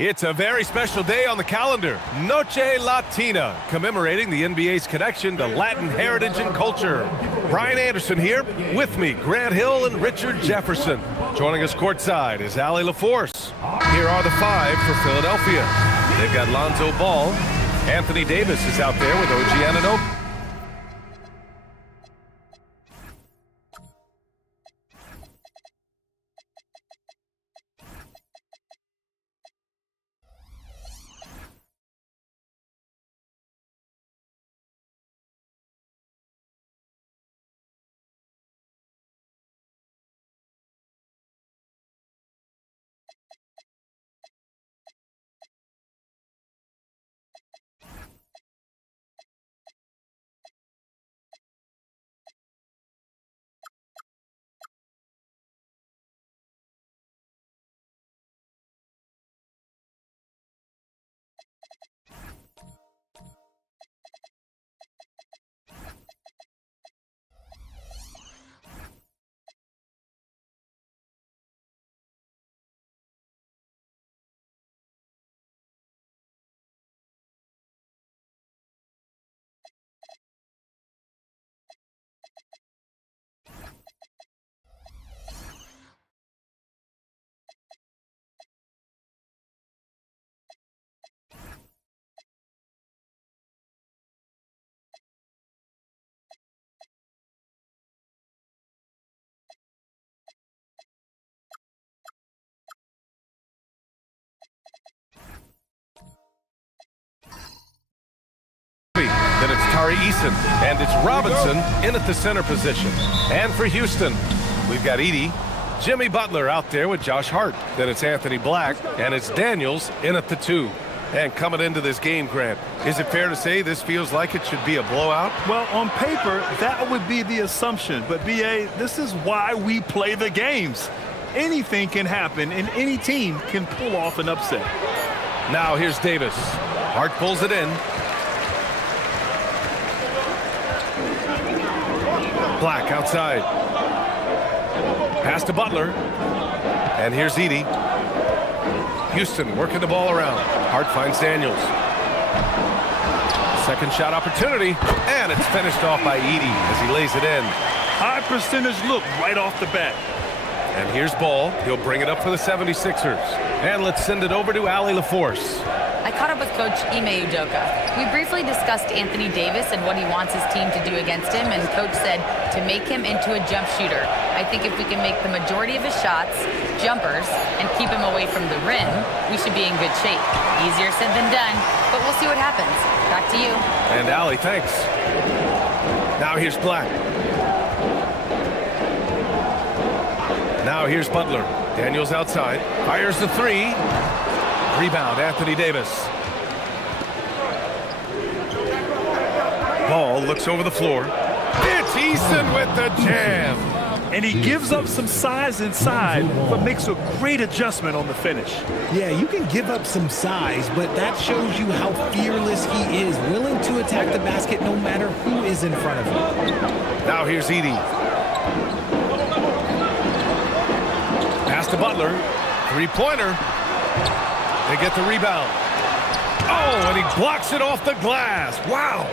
It's a very special day on the calendar, Noche Latina, commemorating the NBA's connection to Latin heritage and culture. Brian Anderson here, with me, Grant Hill and Richard Jefferson. Joining us courtside is Allie LaForce. Here are the five for Philadelphia. They've got Lonzo Ball. Anthony Davis is out there with OG Anunoby. Then it's Tari Eason, and it's Robinson in at the center position. And for Houston, we've got Edey, Jimmy Butler out there with Josh Hart. Then it's Anthony Black, and it's Daniels in at the 2. And coming into this game, Grant, is it fair to say this feels like it should be a blowout? Well, on paper, that would be the assumption. But, B.A., this is why we play the games. Anything can happen, and any team can pull off an upset. Now here's Davis. Hart pulls it in. Black outside. Pass to Butler. And here's Edey. Houston working the ball around. Hart finds Daniels. Second shot opportunity. And it's finished off by Edey as he lays it in. High percentage look right off the bat. And here's Ball. He'll bring it up for the 76ers. And let's send it over to Allie LaForce. I caught up with Coach Ime Udoka. We briefly discussed Anthony Davis and what he wants his team to do against him, and Coach said to make him into a jump shooter. I think if we can make the majority of his shots jumpers and keep him away from the rim, we should be in good shape. Easier said than done, but we'll see what happens. Back to you. And Allie, thanks. Now here's Black. Now here's Butler. Daniels outside. Fires the 3. Rebound, Anthony Davis. Ball looks over the floor. It's Eason with the jam. And he gives up some size inside, but makes a great adjustment on the finish. Yeah, you can give up some size, but that shows you how fearless he is, willing to attack the basket no matter who is in front of him. Now here's Edey. Pass to Butler. Three-pointer. They get the rebound. Oh, and he blocks it off the glass. Wow.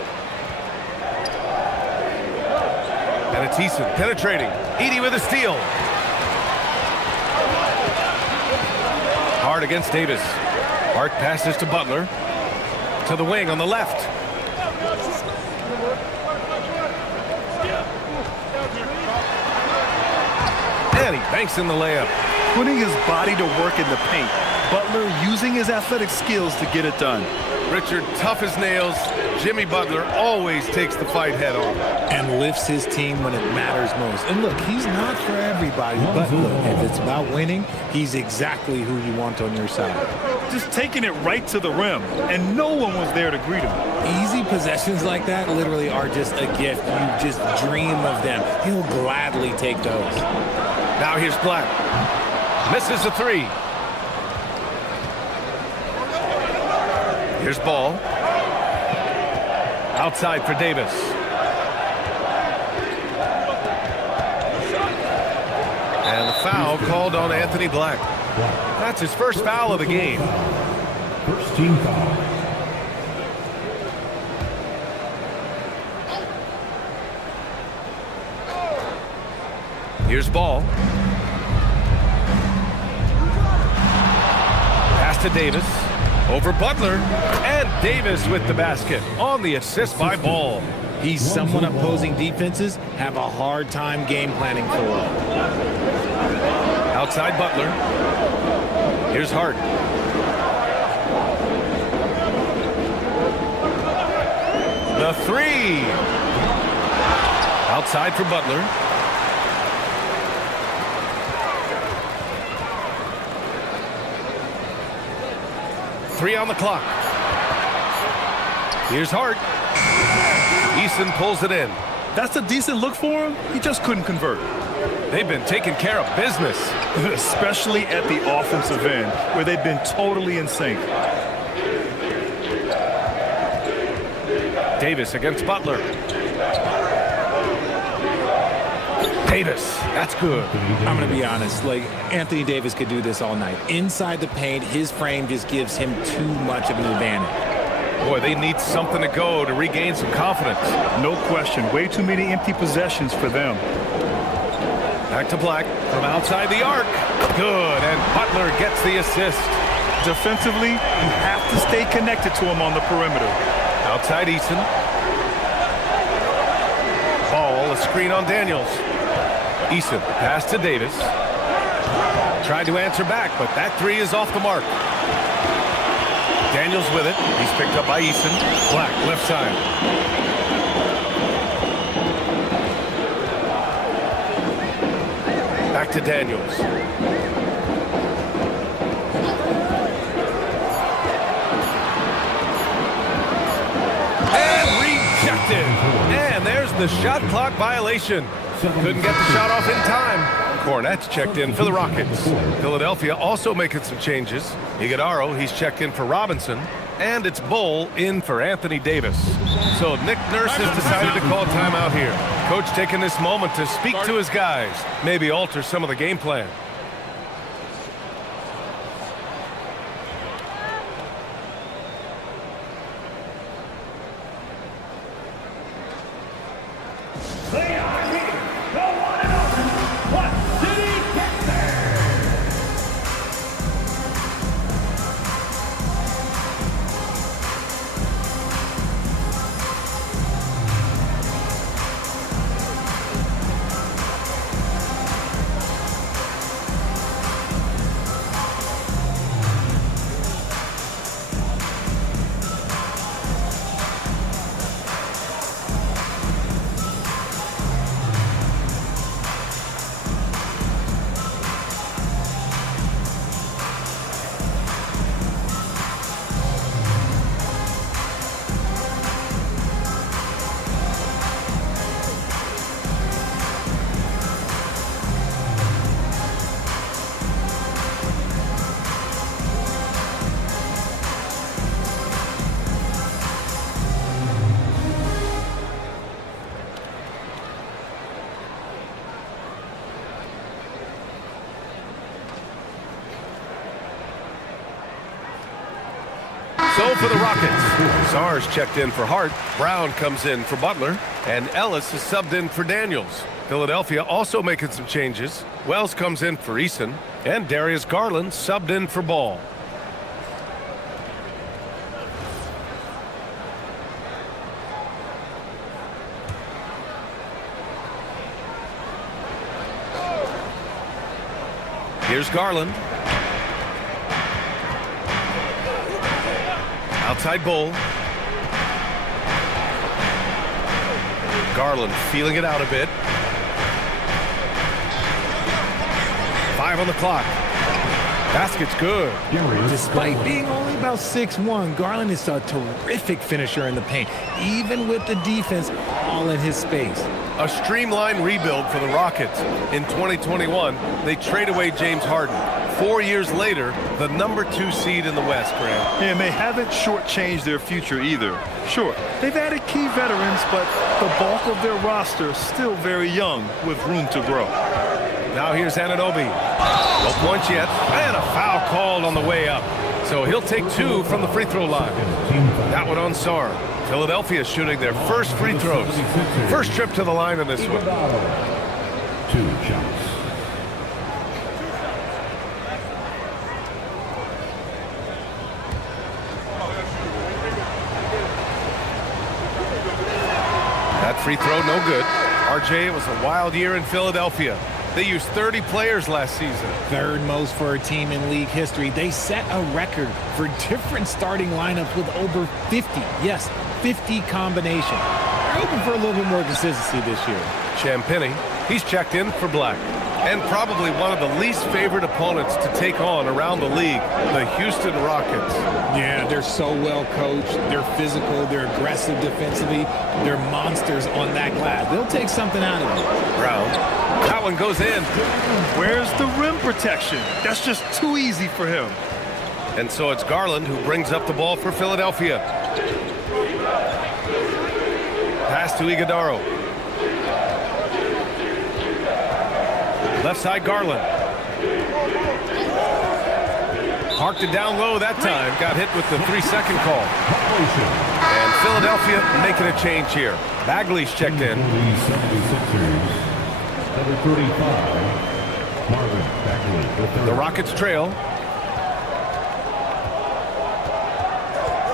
And it's Eason penetrating. Edey with a steal. Hard against Davis. Hart passes to Butler. To the wing on the left. And he banks in the layup. Putting his body to work in the paint. Butler using his athletic skills to get it done. Richard, tough as nails. Jimmy Butler always takes the fight head on. And lifts his team when it matters most. And look, he's not for everybody, but look, if it's about winning, he's exactly who you want on your side. Just taking it right to the rim, and no one was there to greet him. Easy possessions like that literally are just a gift. You just dream of them. He'll gladly take those. Now here's Black. Misses the 3. Here's Ball. Outside for Davis. And the foul called on Anthony Black. That's his first foul of the game. First team foul. Here's ball. Pass to Davis. Over Butler. And Davis with the basket on the assist by Ball. He's someone opposing defenses have a hard time game planning for. Outside Butler. Here's Hart. The three. Outside for Butler. Three on the clock. Here's Hart. Eason pulls it in. That's a decent look for him. He just couldn't convert. They've been taking care of business. Especially at the offensive end, where they've been totally in sync. Davis against Butler. Davis, that's good. I'm going to be honest, like Anthony Davis could do this all night. Inside the paint, his frame just gives him too much of an advantage. Boy, they need something to go to regain some confidence. No question, way too many empty possessions for them. Back to Black from outside the arc. Good, and Butler gets the assist. Defensively, you have to stay connected to him on the perimeter. Outside Eason. Ball, a screen on Daniels. Eason, pass to Davis. Tried to answer back, but that three is off the mark. Daniels with it. He's picked up by Eason. Black, left side. Back to Daniels. And rejected. And there's the shot clock violation. Couldn't get the shot off in time. Cornette's checked in for the Rockets. Philadelphia also making some changes. Iguodaro, he's checked in for Robinson. And it's Bull in for Anthony Davis. So Nick Nurse has decided to call a timeout here. Coach taking this moment to speak to his guys. Maybe alter some of the game plan. So for the Rockets, Sars checked in for Hart, Brown comes in for Butler, and Ellis is subbed in for Daniels. Philadelphia also making some changes. Wells comes in for Eason, and Darius Garland subbed in for Ball. Here's Garland. Outside Bull. Garland feeling it out a bit. 5 on the clock. Basket's good. Despite being only about 6'1", Garland is a terrific finisher in the paint, even with the defense all in his space. A streamlined rebuild for the Rockets. In 2021, they trade away James Harden. 4 years later, the #2 seed in the West, Grant. And they haven't shortchanged their future either. Sure, they've added key veterans, but the bulk of their roster is still very young with room to grow. Now here's Anunoby. No points yet. And a foul called on the way up. So he'll take 2 from the free throw line. That one on Sarr. Philadelphia shooting their first free throws. First trip to the line in this one. 2 shots. That free throw, no good. RJ, it was a wild year in Philadelphia. They used 30 players last season. Third most for a team in league history. They set a record for different starting lineups with over 50. Yes, 50 combinations. They're hoping for a little bit more consistency this year. Champagny, he's checked in for Black. And probably one of the least favored opponents to take on around the league, the Houston Rockets. Yeah, they're so well coached. They're physical. They're aggressive defensively. They're monsters on that glass. They'll take something out of it. Brown. That one goes in. Where's the rim protection? That's just too easy for him. And so it's Garland who brings up the ball for Philadelphia. Pass to Iguodaro. Left side Garland. Parked it down low that time. Got hit with the 3-second call. And Philadelphia making a change here. Bagley's checked in. Number 35, Marvin Bagley. The Rockets trail.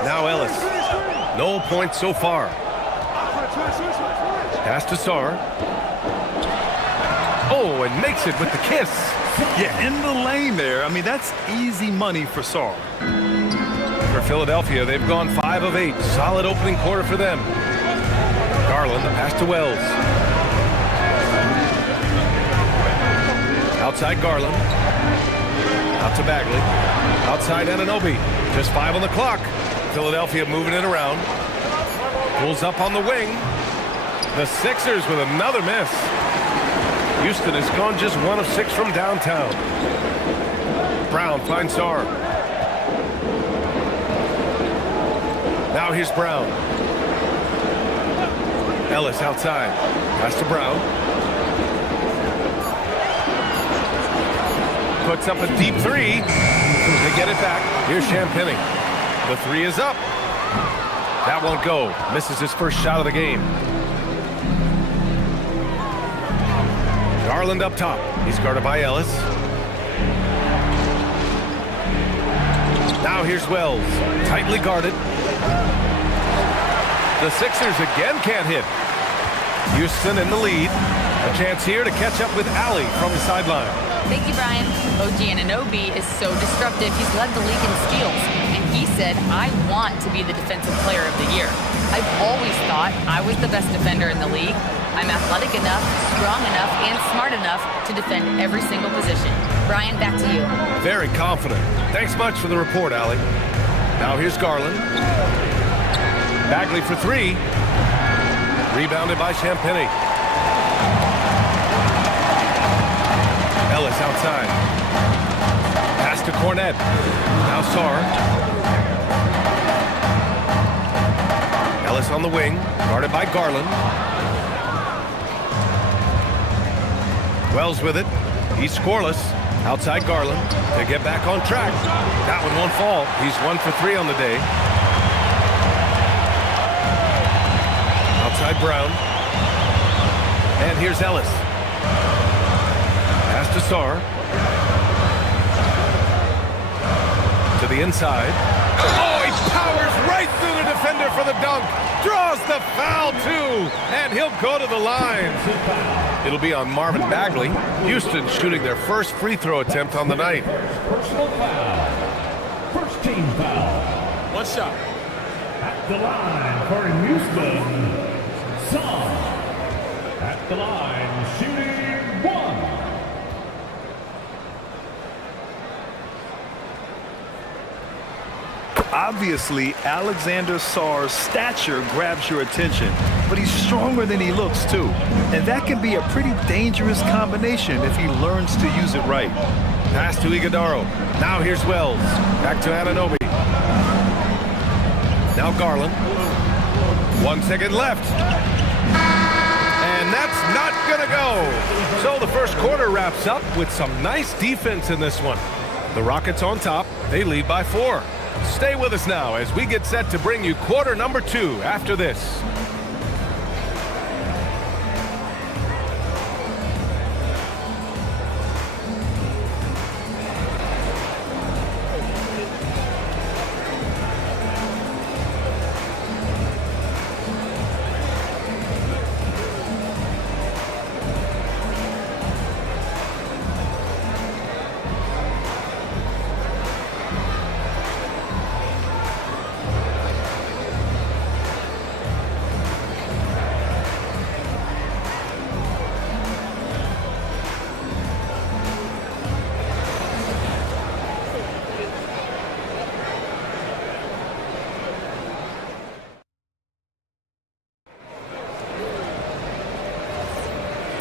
Now Ellis. No points so far. Pass to Sarr. Oh, and makes it with the kiss. Yeah, in the lane there. I mean, that's easy money for Sarr. For Philadelphia, they've gone 5 of 8. Solid opening quarter for them. Garland, the pass to Wells. Outside Garland. Out to Bagley. Outside Anunoby. Just 5 on the clock. Philadelphia moving it around. Pulls up on the wing. The Sixers with another miss. Houston has gone just 1 of 6 from downtown. Brown finds Sarr. Now here's Brown. Ellis outside. Pass to Brown. Puts up a deep 3. They get it back. Here's Champagny. The 3 is up. That won't go. Misses his first shot of the game. Garland up top. He's guarded by Ellis. Now here's Wells. Tightly guarded. The Sixers again can't hit. Houston in the lead. A chance here to catch up with Allie from the sideline. Thank you, Brian. OG Anunoby is so disruptive. He's led the league in steals. And he said, I want to be the defensive player of the year. I've always thought I was the best defender in the league. I'm athletic enough, strong enough, and smart enough to defend every single position. Brian, back to you. Very confident. Thanks much for the report, Allie. Now here's Garland. Bagley for 3. Rebounded by Champagny. Ellis outside. Pass to Cornette. Now Sarr. Ellis on the wing, guarded by Garland. Wells with it. He's scoreless. Outside Garland. They get back on track. That one won't fall. He's 1 for 3 on the day. Outside Brown. And here's Ellis. Pass to Sarr. To the inside. Oh, he powers right through the defender for the dunk. Draws the foul, too. And he'll go to the line. It'll be on Marvin Bagley. Houston shooting their first free throw attempt on the night. Personal foul. First team foul. 1 shot. At the line for Houston, Sarr. At the line, shooting 1. Obviously, Alexander Sarr's stature grabs your attention, but he's stronger than he looks, too. And that can be a pretty dangerous combination if he learns to use it right. Pass to Iguodaro. Now here's Wells. Back to Anunoby. Now Garland. 1 second left. And that's not gonna go. So the first quarter wraps up with some nice defense in this one. The Rockets on top. They lead by 4. Stay with us now as we get set to bring you quarter number 2 after this.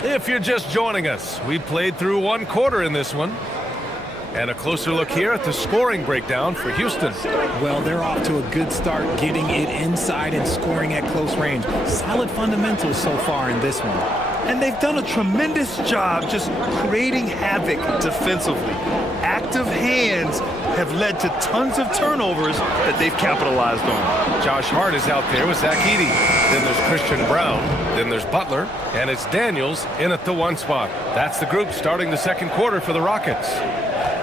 If you're just joining us, we played through 1 quarter in this one. And a closer look here at the scoring breakdown for Houston. Well, they're off to a good start getting it inside and scoring at close range. Solid fundamentals so far in this one. And they've done a tremendous job just creating havoc defensively. Active hands have led to tons of turnovers that they've capitalized on. Josh Hart is out there with Zach Edey. Then there's Christian Brown. Then there's Butler. And it's Daniels in at the 1 spot. That's the group starting the second quarter for the Rockets.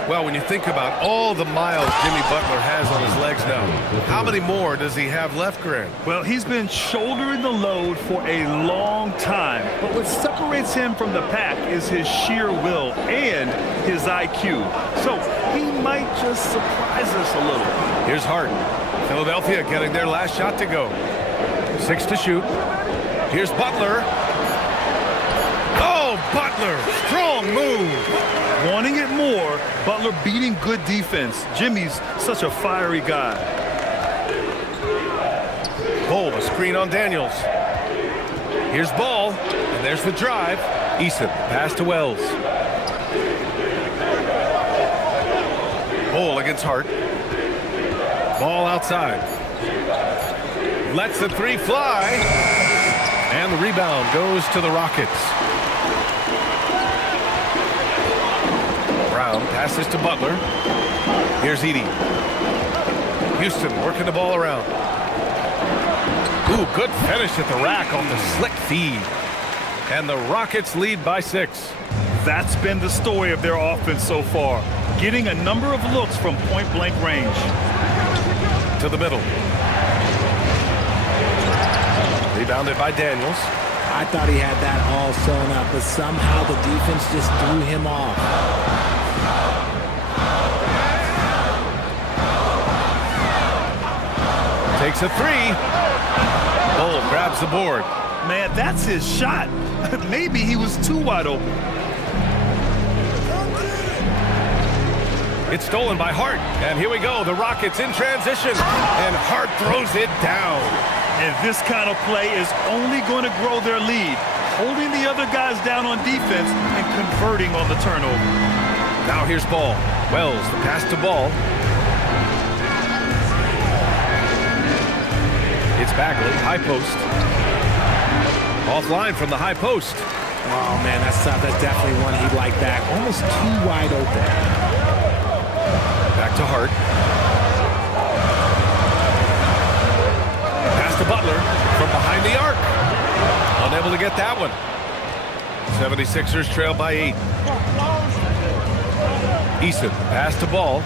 Well, when you think about all the miles Jimmy Butler has on his legs now, how many more does he have left, Grant? Well, he's been shouldering the load for a long time. But what separates him from the pack is his sheer will and his IQ. So he might just surprise us a little. Here's Hart. Philadelphia getting their last shot to go. 6 to shoot. Here's Butler. Oh, Butler. Strong move. Wanting it more, Butler beating good defense. Jimmy's such a fiery guy. Ball, a screen on Daniels. Here's Ball, and there's the drive. Eason, pass to Wells. Ball against Hart. Ball outside. Lets the 3 fly. And the rebound goes to the Rockets. Brown passes to Butler. Here's Edey. Houston working the ball around. Ooh, good finish at the rack on the slick feed. And the Rockets lead by 6. That's been the story of their offense so far. Getting a number of looks from point-blank range. To the middle. Rebounded by Daniels. I thought he had that all sewn up, but somehow the defense just threw him off. Takes a 3. Bull grabs the board. Man, that's his shot. Maybe he was too wide open. It's stolen by Hart. And here we go. The Rockets in transition. And Hart throws it down. And this kind of play is only going to grow their lead. Holding the other guys down on defense and converting on the turnover. Now here's Ball. Wells, the pass to Ball. It's Bagley, high post. Offline from the high post. Oh, man, that's definitely one he'd like back. Almost too wide open. Back to Hart. Pass to Butler from behind the arc. Unable to get that one. 76ers trail by 8. Eason, pass to Ball.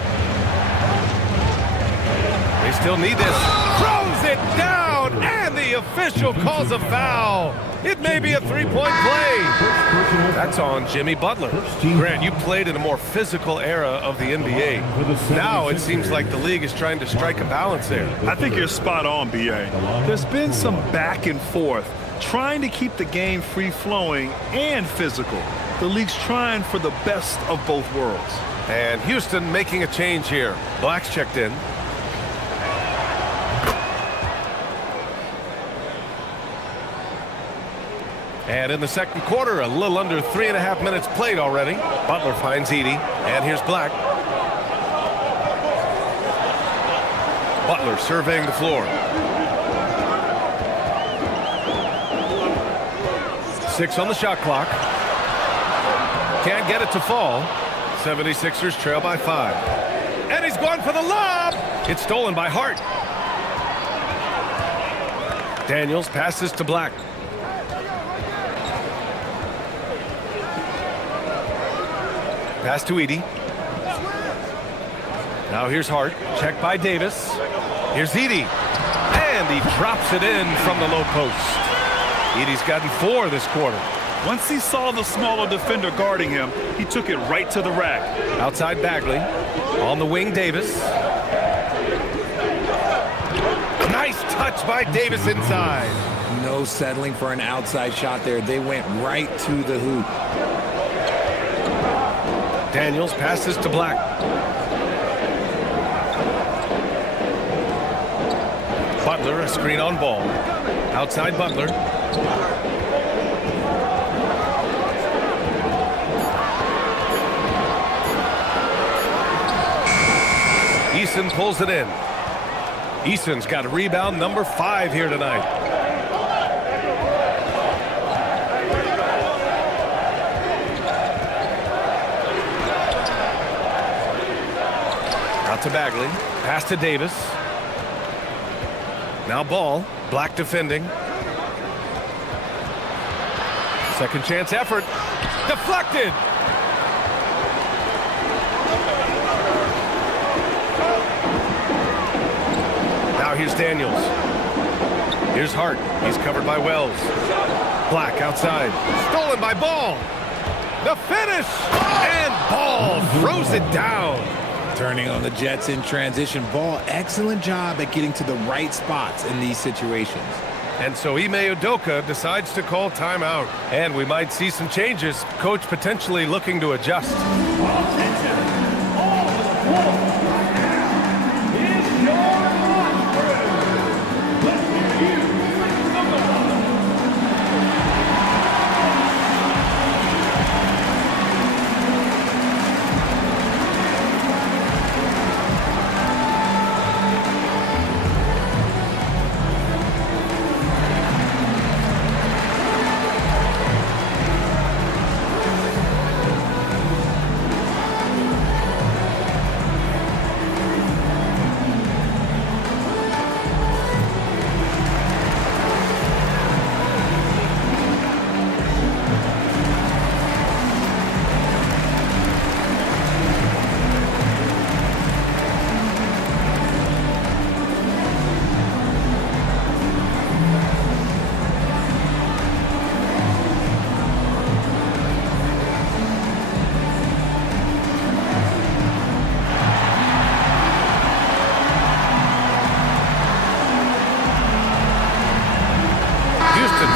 They still need this. Throws it down, and the official calls a foul. It may be a 3-point play. That's on Jimmy Butler. Grant, you played in a more physical era of the NBA. Now it seems like the league is trying to strike a balance there. I think you're spot on, B.A. There's been some back and forth, trying to keep the game free-flowing and physical. The league's trying for the best of both worlds. And Houston making a change here. Black's checked in. And in the second quarter, a little under 3.5 minutes played already. Butler finds Edey, and here's Black. Butler surveying the floor. 6 on the shot clock. Can't get it to fall. 76ers trail by 5. And he's going for the lob. It's stolen by Hart. Daniels passes to Black. Pass to Edey. Now here's Hart. Check by Davis. Here's Edey. And he drops it in from the low post. Edey's gotten 4 this quarter. Once he saw the smaller defender guarding him, he took it right to the rack. Outside Bagley. On the wing, Davis. Nice touch by Davis inside. No settling for an outside shot there. They went right to the hoop. Daniels passes to Black. Butler, a screen on Ball. Outside Butler. Eason pulls it in. Eason's got a rebound number 5 here tonight. Out to Bagley. Pass to Davis. Now Ball. Black defending. Second chance effort. Deflected. Now here's Daniels. Here's Hart. He's covered by Wells. Black outside. Stolen by Ball. The finish. And Ball throws it down. Turning on the Jets in transition. Ball, excellent job at getting to the right spots in these situations. And so Ime Udoka decides to call timeout. And we might see some changes. Coach potentially looking to adjust. Attention, all on the floor is your lunch break. Let's give you some love.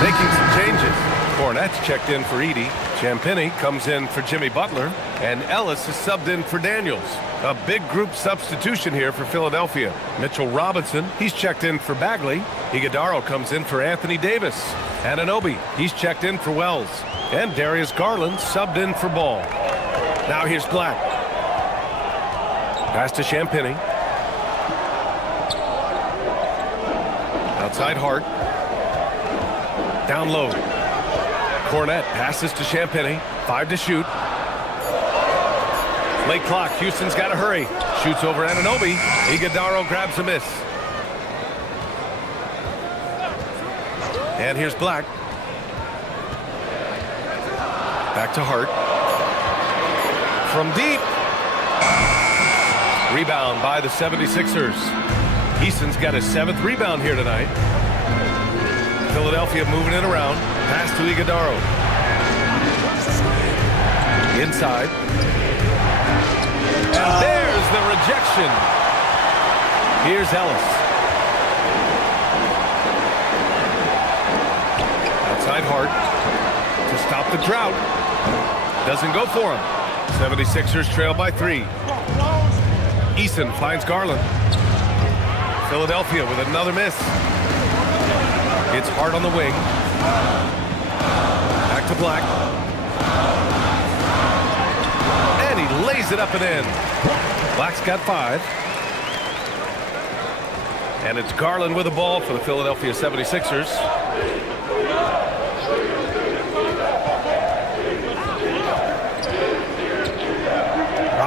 Making some changes. Cornette's checked in for Edey. Champagnie comes in for Jimmy Butler. And Ellis is subbed in for Daniels. A big group substitution here for Philadelphia. Mitchell Robinson, he's checked in for Bagley. Iguodaro comes in for Anthony Davis. Anunoby, he's checked in for Wells. And Darius Garland subbed in for Ball. Now here's Black. Pass to Champagnie. Outside Hart. Down low. Cornette passes to Champagnie. 5 to shoot. Late clock. Houston's got to hurry. Shoots over Anunoby. Iguodaro grabs a miss. And here's Black. Back to Hart. From deep. Rebound by the 76ers. Eason's got his 7th rebound here tonight. Philadelphia moving it around. Pass to Iguodaro. Inside. And there's the rejection. Here's Ellis. Outside Hart. To stop the drought. Doesn't go for him. 76ers trail by 3. Eason finds Garland. Philadelphia with another miss. It's Hart on the wing. Back to Black. And he lays it up and in. Black's got 5. And it's Garland with the ball for the Philadelphia 76ers.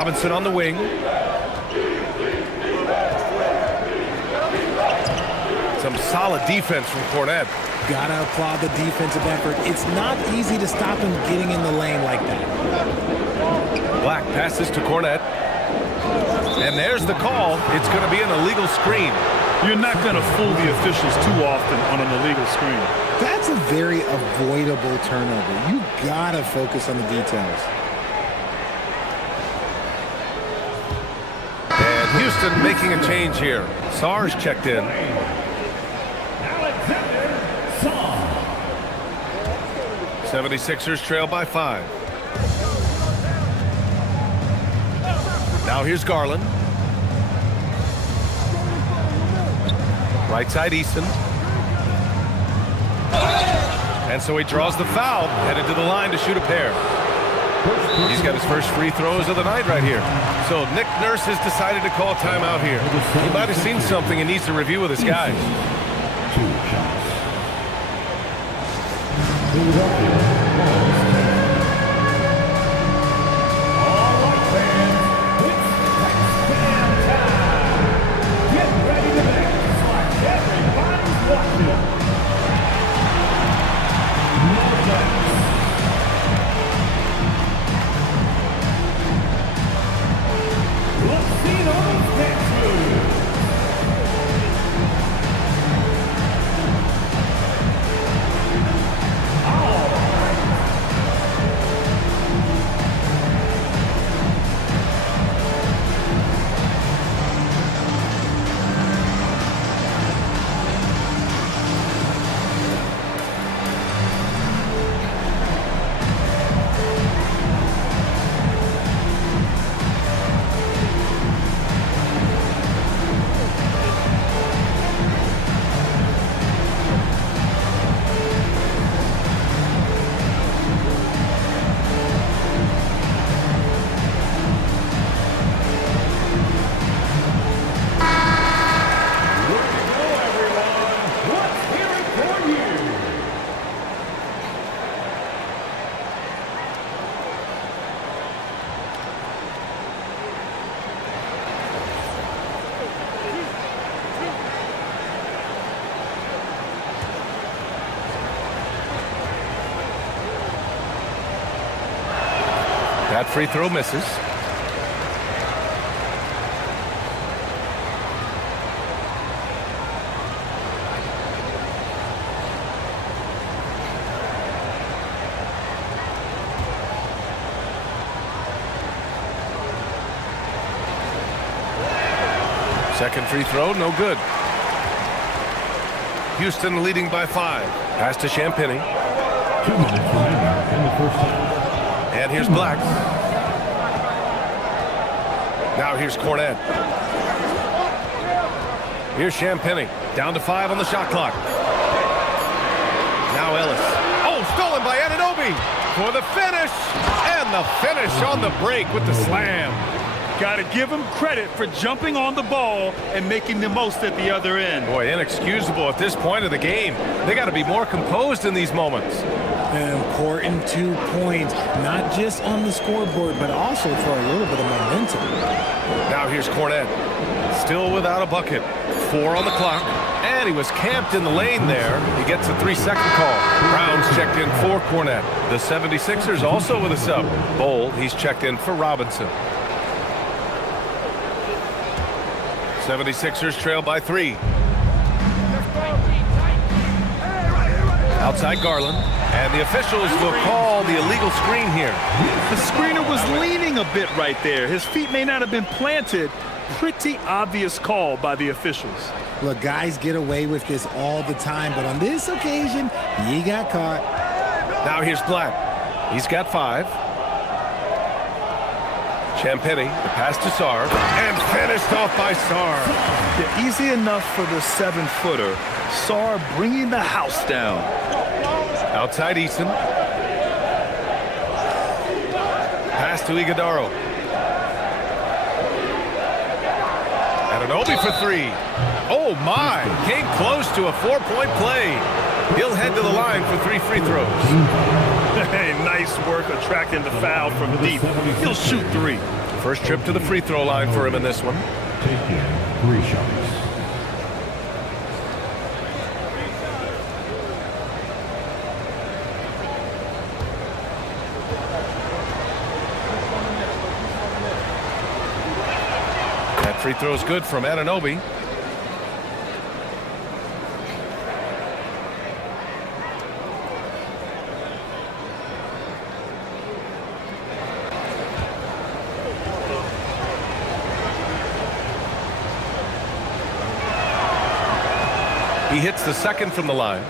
Robinson on the wing. Some solid defense from Cornette. Gotta applaud the defensive effort. It's not easy to stop him getting in the lane like that. Black passes to Cornette. And there's the call. It's going to be an illegal screen. You're not going to fool the officials too often on an illegal screen. That's a very avoidable turnover. You gotta focus on the details. And Houston making a change here. Sarr's checked in. 76ers trail by 5. Now here's Garland. Right side Easton. And so he draws the foul, headed to the line to shoot a pair. He's got his first free throws of the night right here. So Nick Nurse has decided to call timeout here. He might have seen something and needs to review with his guys. 2 shots. Philadelphia. All right, fans. It's X-Fan time. Get ready to make this like everybody's watching. No thanks. Let's see those dance moves. That free throw misses. Second free throw, no good. Houston leading by 5. Pass to Champagny. 2 minutes remaining in the first half. And here's Black. Now here's Cornette. Here's Champagny. Down to 5 on the shot clock. Now Ellis. Oh, stolen by Anunoby for the finish. And the finish on the break with the slam. Got to give him credit for jumping on the ball and making the most at the other end. Boy, inexcusable at this point of the game. They got to be more composed in these moments. An important 2 points, not just on the scoreboard, but also for a little bit of momentum. Now here's Cornette. Still without a bucket. 4 on the clock. And he was camped in the lane there. He gets a 3-second call. Brown's checked in for Cornette. The 76ers also with a sub. Bowl, he's checked in for Robinson. 76ers trail by 3. Outside Garland. And the officials will call the illegal screen here. The screener was leaning a bit right there. His feet may not have been planted. Pretty obvious call by the officials. Look, guys get away with this all the time, but on this occasion, he got caught. Now here's Black. He's got 5. Champagny, the pass to Sarr, and finished off by Sarr. Yeah, easy enough for the 7-footer. Sarr bringing the house down. Outside Easton. Pass to Iguodaro. Anunoby for 3. Oh my! Came close to a 4-point play. He'll head to the line for 3 free throws. Hey, nice work attracting the foul from deep. He'll shoot 3. First trip to the free throw line for him in this one. Taking 3 shots. That free throw is good from Anunoby. He hits the second from the line.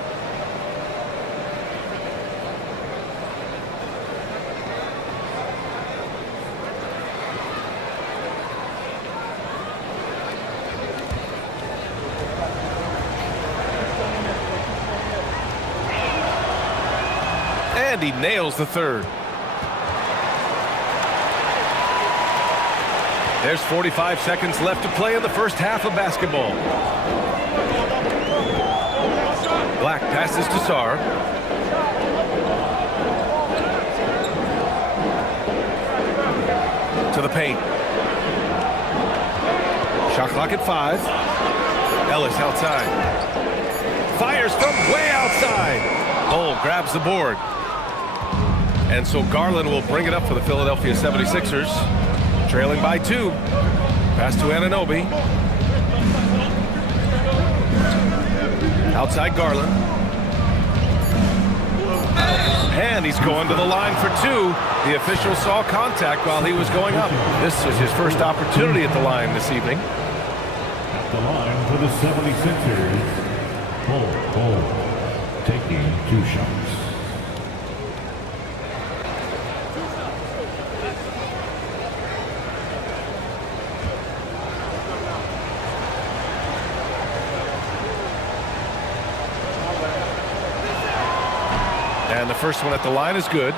And he nails the third. There's 45 seconds left to play in the first half of basketball. Black passes to Sarr. To the paint. Shot clock at 5. Ellis outside. Fires from way outside. Cole grabs the board. And so Garland will bring it up for the Philadelphia 76ers. Trailing by 2. Pass to Anunoby. Outside Garland. And he's going to the line for 2. The official saw contact while he was going up. This is his first opportunity at the line this evening. At the line for the 76ers, Cole taking 2 shots. And the first one at the line is good.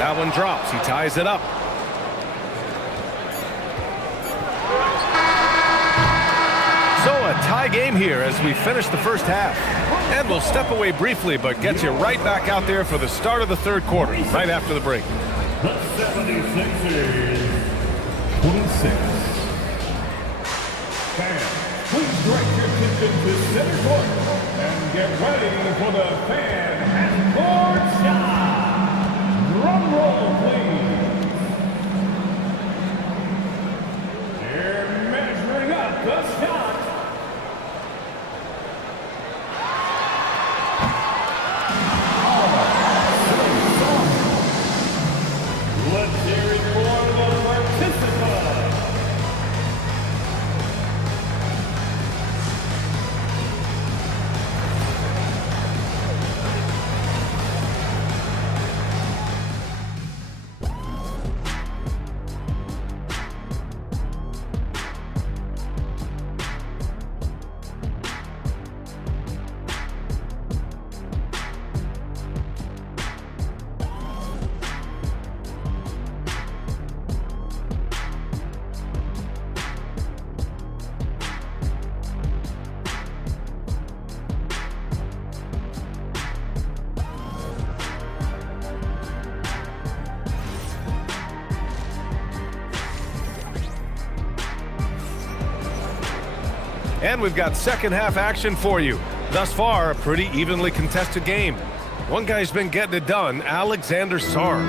That one drops. He ties it up. So a tie game here as we finish the first half. And we'll step away briefly, but get you right back out there for the start of the third quarter, right after the break. The 76ers, 26. Fans, please direct your attention to center court and get ready for the fan half-court shot. Drum roll, please. They're measuring up the shot. Let's hear it for the participants. And we've got second half action for you. Thus far, a pretty evenly contested game. One guy's been getting it done, Alexander Sarr.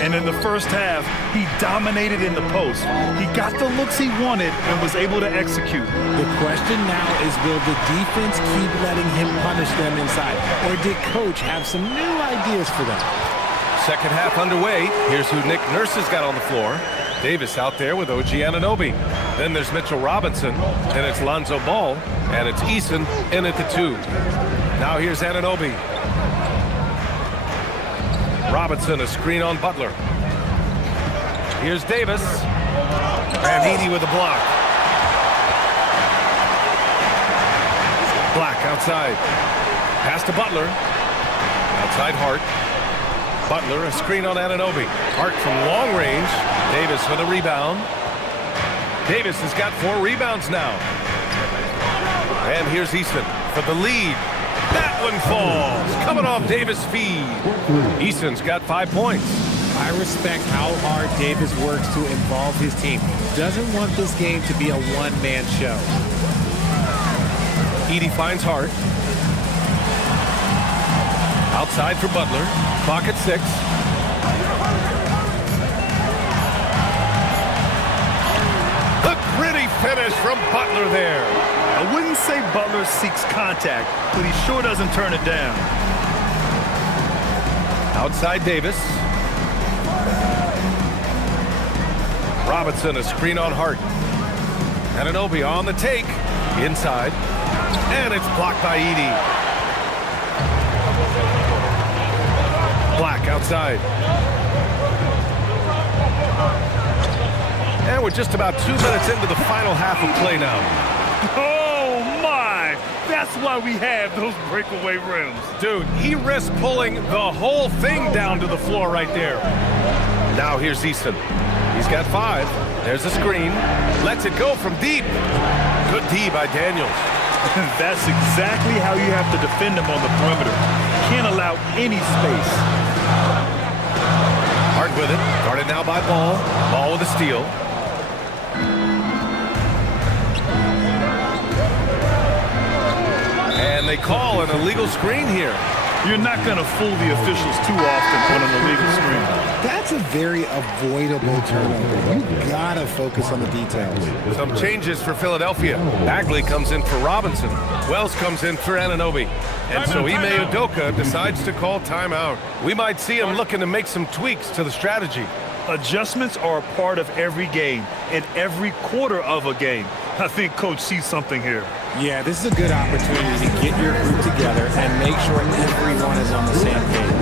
And in the first half, he dominated in the post. He got the looks he wanted and was able to execute. The question now is, will the defense keep letting him punish them inside? Or did coach have some new ideas for them? Second half underway. Here's who Nick Nurse has got on the floor. Davis out there with OG Anunoby. Then there's Mitchell Robinson, and it's Lonzo Ball, and it's Eason in at the 2. Now here's Anunoby. Robinson, a screen on Butler. Here's Davis. Brandini with a block. Black outside. Pass to Butler. Outside Hart. Butler, a screen on Anunoby. Hart from long range. Davis with a rebound. Davis has got 4 rebounds now. And here's Eason for the lead. That one falls. Coming off Davis' feed. Eason's got 5 points. I respect how hard Davis works to involve his team. Doesn't want this game to be a one-man show. Edey finds Hart. Outside for Butler. Clock at 6. The gritty finish from Butler there. I wouldn't say Butler seeks contact, but he sure doesn't turn it down. Outside Davis. Robinson, a screen on Hart. Anunoby on the take. Inside. And it's blocked by Edey. Black outside. And we're just about 2 minutes into the final half of play now. Oh, my! That's why we have those breakaway rims. Dude, he risked pulling the whole thing down to the floor right there. Now here's Eason. He's got 5. There's the screen. Lets it go from deep. Good D by Daniels. That's exactly how you have to defend him on the perimeter. Can't allow any space. Hart with it. Guarded now by Ball. Ball with a steal. And they call an illegal screen here. You're not going to fool the officials too often on an illegal screen. That's a very avoidable turnover. You gotta focus on the details. Some changes for Philadelphia. Bagley comes in for Robinson. Wells comes in for Anunoby. And so Ime Udoka decides to call timeout. We might see him looking to make some tweaks to the strategy. Adjustments are a part of every game and every quarter of a game. I think Coach sees something here. Yeah, this is a good opportunity to get your group together and make sure everyone is on the same page.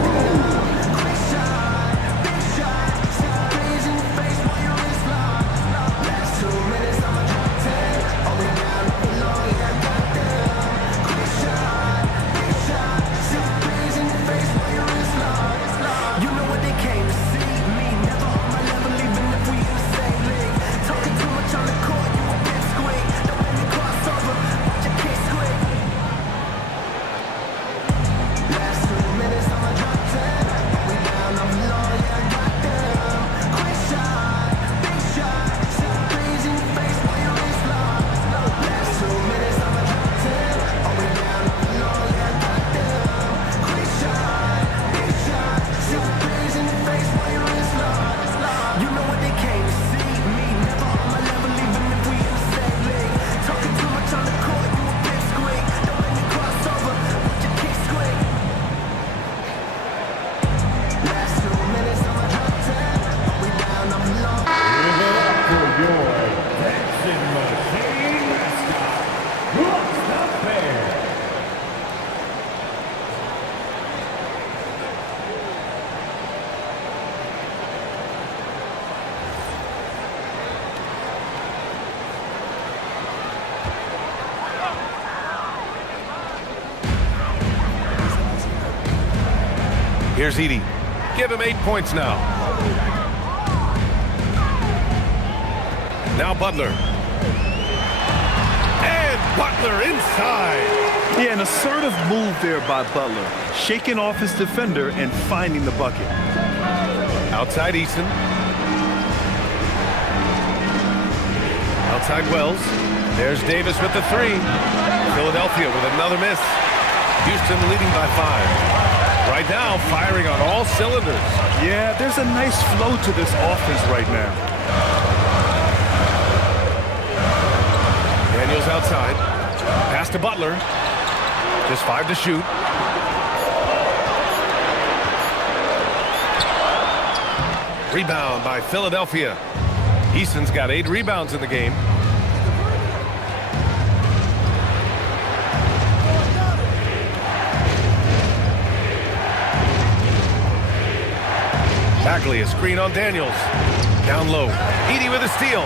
Here's Edey. Give him 8 points now. Now Butler. And Butler inside. Yeah, an assertive move there by Butler. Shaking off his defender and finding the bucket. Outside Eason. Outside Wells. There's Davis with the 3. Philadelphia with another miss. Houston leading by 5. Right now, firing on all cylinders. Yeah, there's a nice flow to this offense right now. Daniels outside. Pass to Butler. Just 5 to shoot. Rebound by Philadelphia. Eason's got 8 rebounds in the game. Bagley, a screen on Daniels. Down low. Edey with a steal.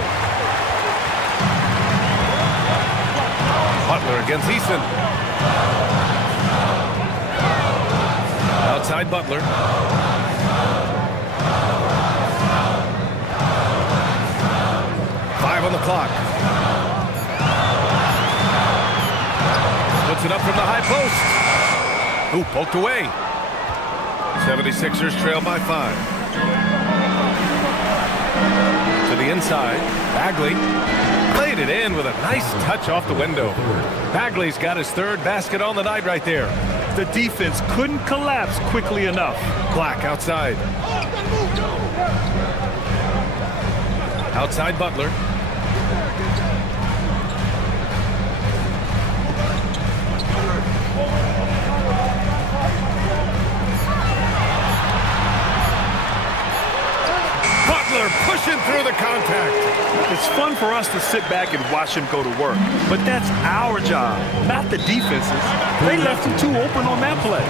Butler against Eason. Outside Butler. clock. Puts it up from the high post. Ooh, poked away. 76ers trail by 5. To the inside. Bagley played it in with a nice touch off the window. Bagley's got his 3rd basket on the night right there. The defense couldn't collapse quickly enough. Black outside. Outside Butler. Butler pushing through the contact. It's fun for us to sit back and watch him go to work, but that's our job, not the defense's. They left him too open on that play.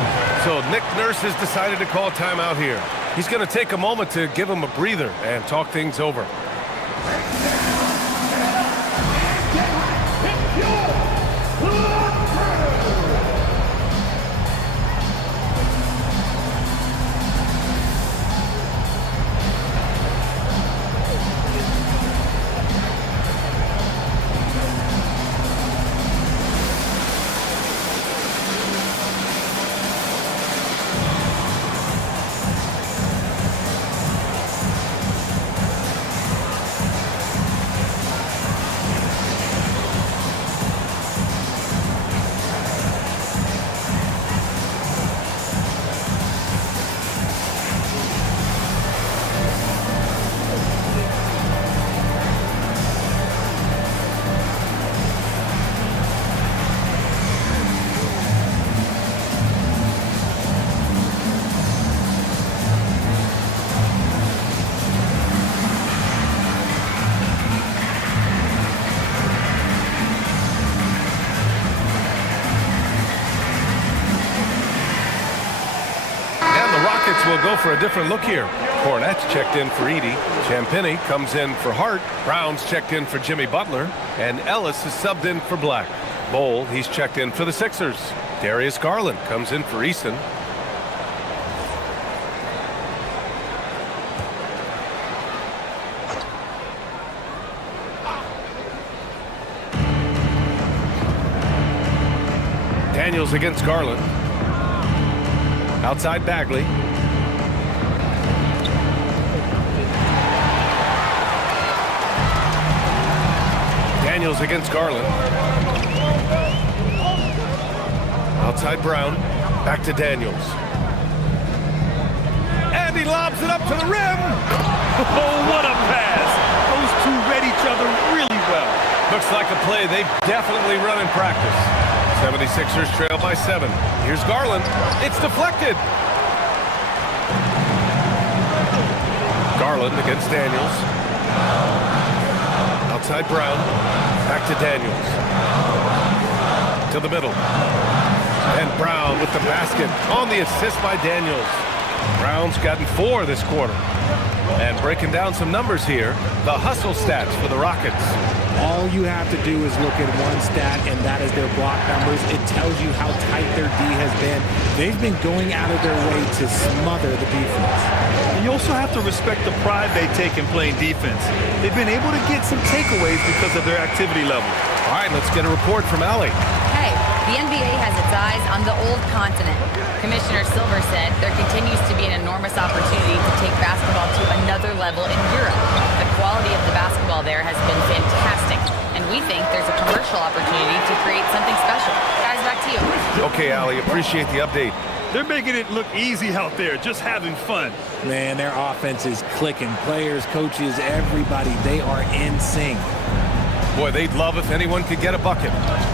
So Nick Nurse has decided to call timeout here. He's going to take a moment to give him a breather and talk things over. Will go for a different look here. Cornette's checked in for Edey. Champagnie comes in for Hart. Brown's checked in for Jimmy Butler. And Ellis is subbed in for Black. Bol, he's checked in for the Sixers. Darius Garland comes in for Easton. Daniels against Garland. Outside Bagley. Daniels against Garland. Outside Brown. Back to Daniels. And he lobs it up to the rim. Oh, what a pass. Those two read each other really well. Looks like a play they've definitely run in practice. 76ers trail by 7. Here's Garland. It's deflected. Garland against Daniels. Outside Brown. Back to Daniels. To the middle. And Brown with the basket on the assist by Daniels. Brown's gotten 4 this quarter. And breaking down some numbers here, the hustle stats for the Rockets. All you have to do is look at one stat, and that is their block numbers. It tells you how tight their D has been. They've been going out of their way to smother the defense. And you also have to respect the pride they take in playing defense. They've been able to get some takeaways because of their activity level. All right, let's get a report from Allie. Hey, the NBA has its eyes on the old continent. Commissioner Silver said there continues to be an enormous opportunity to take basketball to another level in Europe. The quality of the basketball there has been fantastic, and we think there's a commercial opportunity to create something special. Guys, back to you. Okay, Allie, appreciate the update. They're making it look easy out there, just having fun. Man, their offense is clicking. Players, coaches, everybody, they are in sync. Boy, they'd love if anyone could get a bucket.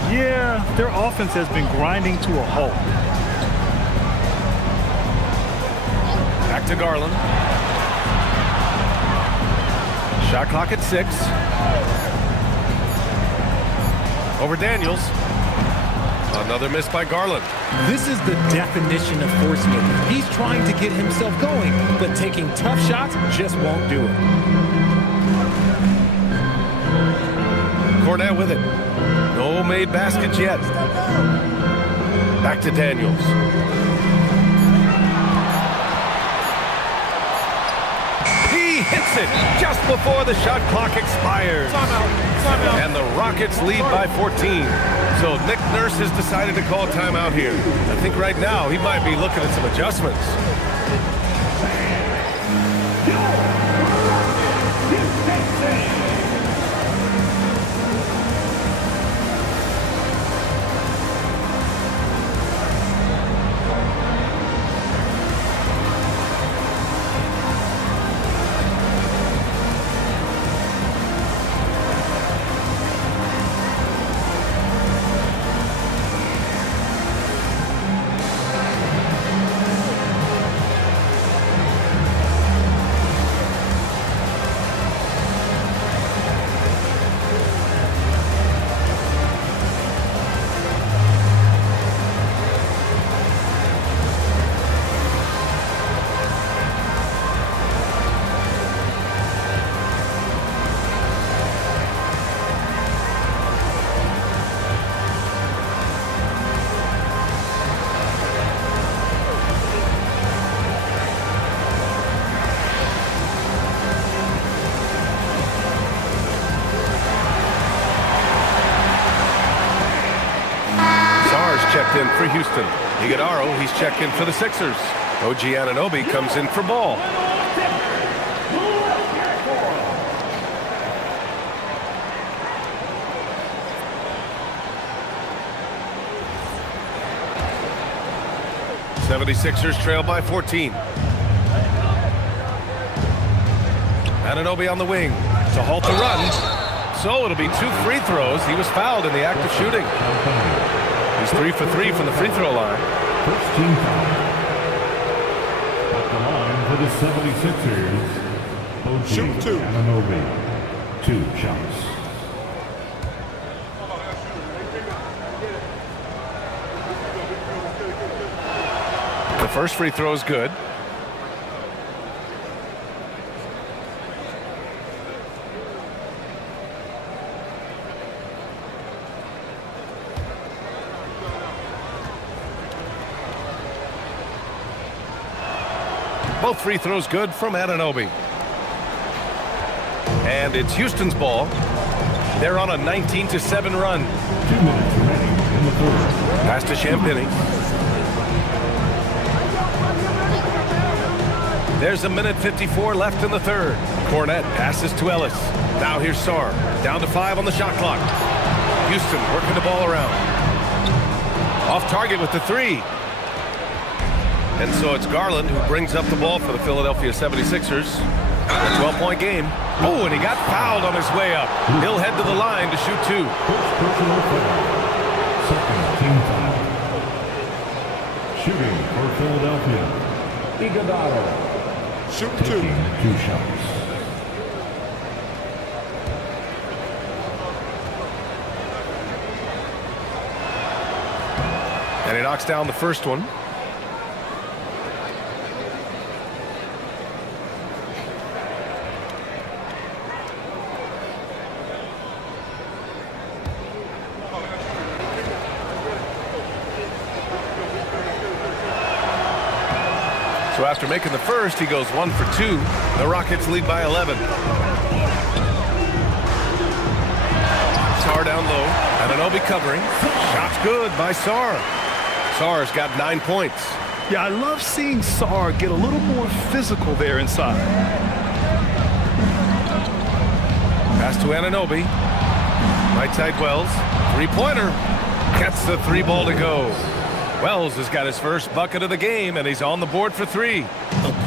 Yeah, their offense has been grinding to a halt. Back to Garland. Shot clock at 6. Over Daniels. Another miss by Garland. This is the definition of forcing it. He's trying to get himself going, but taking tough shots just won't do it. Cornette with it. No made baskets yet. Back to Daniels. He hits makes it just before the shot clock expires. And the Rockets lead by 14. So Nick Nurse has decided to call timeout here. I think right now he might be looking at some adjustments. Checked in for Houston. Iguodala, he's checked in for the Sixers. OG Anunoby comes in for Ball. '76ers trail by 14. Anunoby on the wing to halt the run. So it'll be 2 free throws. He was fouled in the act of shooting. He's 3 for 3 from the free throw line. First team foul. At the line for the 76ers, OG Anunoby. 2 shots. The first free throw is good. Both free throws good from Anunoby. And it's Houston's ball. They're on a 19-7 run. 2 minutes remaining in the third. Pass to Champagny. There's a minute 54 left in the third. Cornette passes to Ellis. Now here's Sarr. Down to 5 on the shot clock. Houston working the ball around. Off target with the 3. And so it's Garland who brings up the ball for the Philadelphia 76ers. A 12-point game. Oh, and he got fouled on his way up. He'll head to the line to shoot 2. First personal foul. Second team foul. Shooting for Philadelphia, Iguodala. Shoot 2. Taking 2 shots. And he knocks down the first one. So after making the first, he goes 1 for 2. The Rockets lead by 11. Sarr down low. Anunoby covering. Shot's good by Sarr. Sarr's got 9 points. Yeah, I love seeing Sarr get a little more physical there inside. Pass to Anunoby. Right side Wells. 3-pointer. Gets the 3 ball to go. Wells has got his first bucket of the game, and he's on the board for 3. A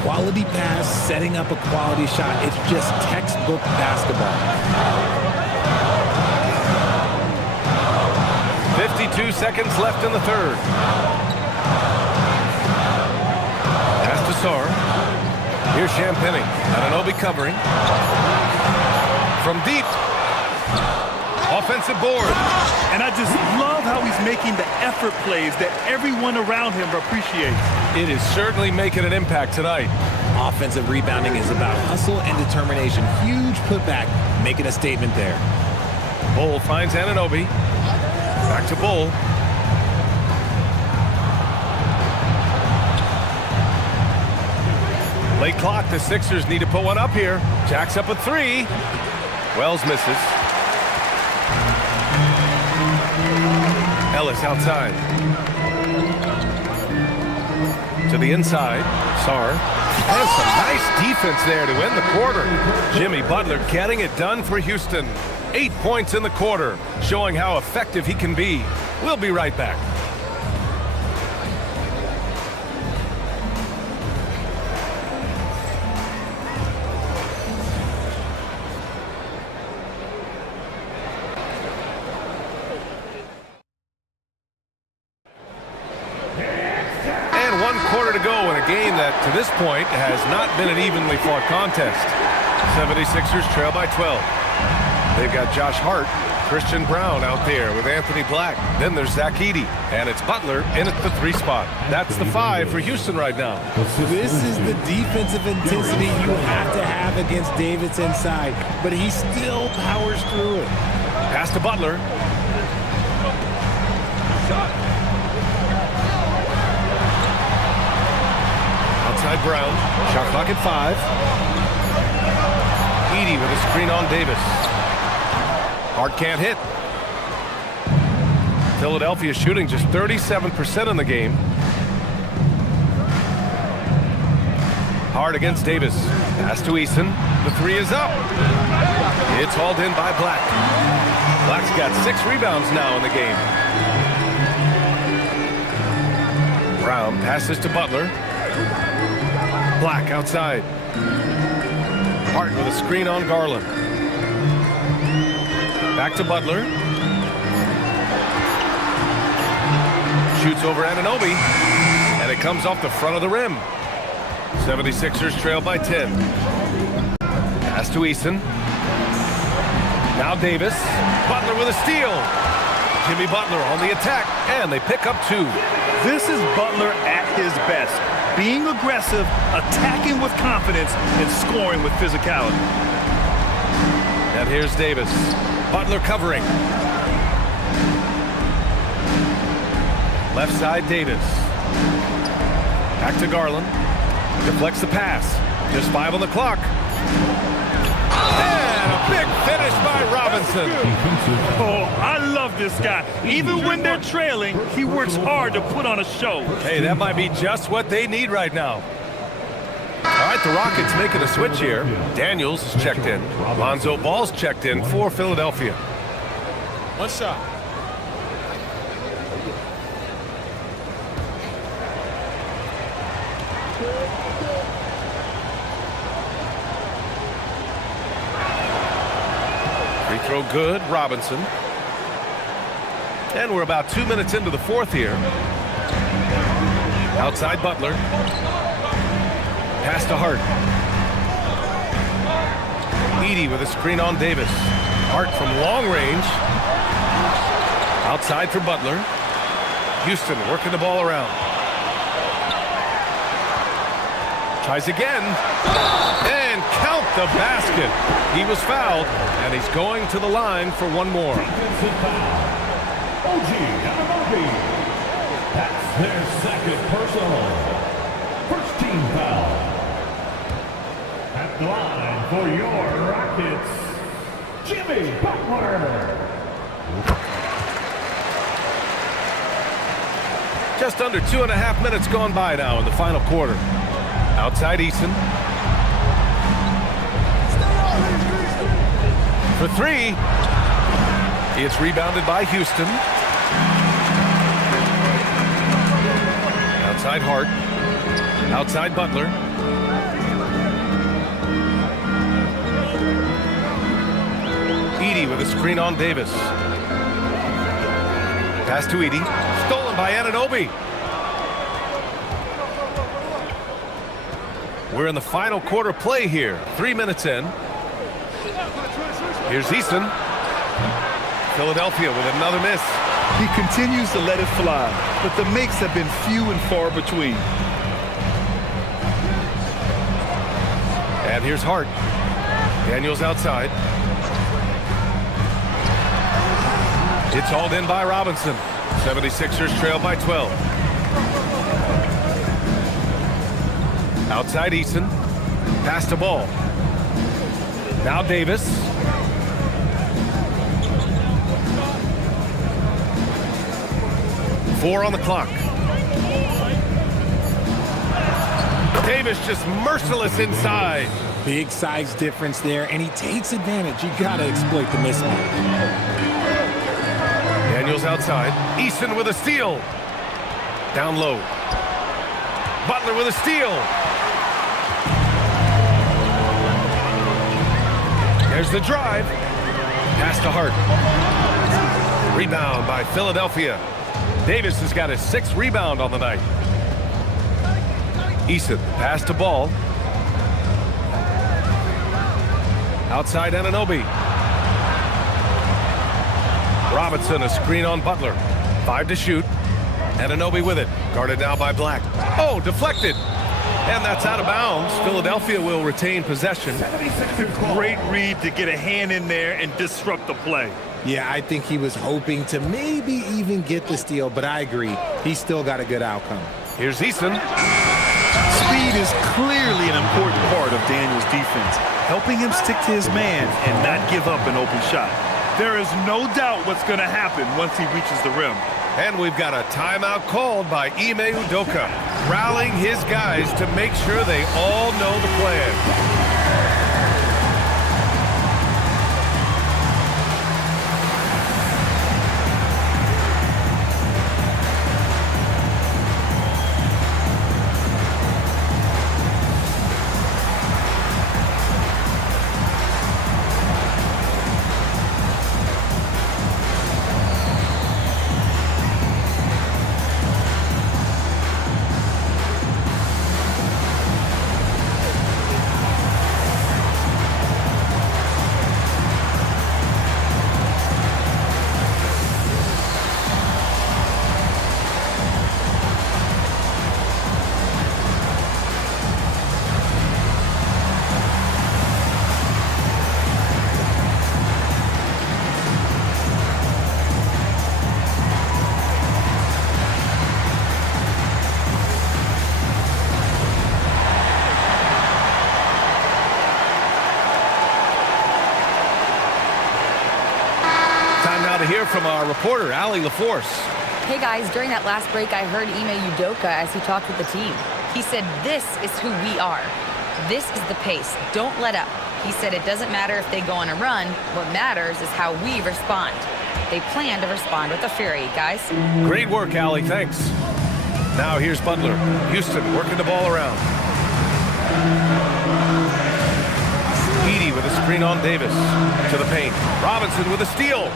quality pass, setting up a quality shot. It's just textbook basketball. 52 seconds left in the third. Pass to Sarr. Here's Champagny. Anunoby covering. From deep. Offensive board. And I just love how he's making the effort plays that everyone around him appreciates. It is certainly making an impact tonight. Offensive rebounding is about hustle and determination. Huge putback, making a statement there. Bull finds Anunoby. Back to Bull. Late clock, the Sixers need to put one up here. Jacks up a three. Wells misses. Ellis outside. To the inside. Sarr. And some nice defense there to end the quarter. Jimmy Butler getting it done for Houston. 8 points in the quarter, showing how effective he can be. We'll be right back. And 1 quarter to go in a game that, to this point, has not been an evenly fought contest. 76ers trail by 12. They've got Josh Hart, Christian Brown out there with Anthony Black. Then there's Zach Edey, and it's Butler in at the 3 spot. That's the 5 for Houston right now. This is the defensive intensity you have to have against Davis inside, but he still powers through it. Pass to Butler. Outside Brown. Shot clock at 5. Edey with a screen on Davis. Hart can't hit. Philadelphia shooting just 37% in the game. Hart against Davis. Pass to Eason. The 3 is up. It's hauled in by Black. Black's got 6 rebounds now in the game. Brown passes to Butler. Black outside. Hart with a screen on Garland. Back to Butler. Shoots over Anunoby. And it comes off the front of the rim. 76ers trail by 10. Pass to Eason. Now Davis. Butler with a steal. Jimmy Butler on the attack. And they pick up 2. This is Butler at his best. Being aggressive, attacking with confidence, and scoring with physicality. And here's Davis. Butler covering. Left side, Davis. Back to Garland. Deflects the pass. Just 5 on the clock. And a big finish by Robinson. Oh, I love this guy. Even when they're trailing, he works hard to put on a show. Hey, that might be just what they need right now. All right, the Rockets making a switch here. Daniels is checked in. Lonzo Ball's checked in for Philadelphia. 1 shot. Free throw good, Robinson. And we're about 2 minutes into the 4th here. Outside Butler. Pass to Hart. Edey with a screen on Davis. Hart from long range. Outside for Butler. Houston working the ball around. Tries again. And count the basket. He was fouled, and he's going to the line for 1 more. OG Anunoby. That's their 2nd personal. First team foul. At the line for your Rockets, Jimmy Butler. Just under 2.5 minutes gone by now in the final quarter. Outside Eason. For 3. It's rebounded by Houston. Outside Hart. Outside Butler. Edey with a screen on Davis. Pass to Edey. Stolen by Anunoby. We're in the final quarter play here. 3 minutes in. Here's Eason. Philadelphia with another miss. He continues to let it fly, but the makes have been few and far between. And here's Hart. Daniels outside. It's hauled in by Robinson. 76ers trail by 12. Outside Eason. Pass the ball. Now Davis. Four on the clock. Davis just merciless inside. Big size difference there, and he takes advantage. You got to exploit the mismatch. Daniels outside. Easton with a steal. Down low. Butler with a steal. There's the drive. Pass to Hart. Rebound by Philadelphia. Davis has got his 6th rebound on the night. Easton pass to Ball. Outside Anunoby. Robinson a screen on Butler. 5 to shoot. Anunoby with it. Guarded now by Black. Oh, deflected. And that's out of bounds. Philadelphia will retain possession. Great read to get a hand in there and disrupt the play. Yeah, I think he was hoping to maybe even get the steal, but I agree. He still got a good outcome. Here's Easton. Speed is clearly an important part of Daniels' defense, helping him stick to his man and not give up an open shot. There is no doubt what's going to happen once he reaches the rim. And we've got a timeout called by Ime Udoka, rallying his guys to make sure they all know the plan. To hear from our reporter, Allie LaForce. Hey guys, during that last break, I heard Ime Udoka as he talked with the team. He said, "This is who we are. This is the pace. Don't let up." He said it doesn't matter if they go on a run. What matters is how we respond. They plan to respond with a fury, guys. Great work, Allie. Thanks. Now here's Butler. Houston working the ball around. Edey with a screen on Davis. To the paint. Robinson with a steal.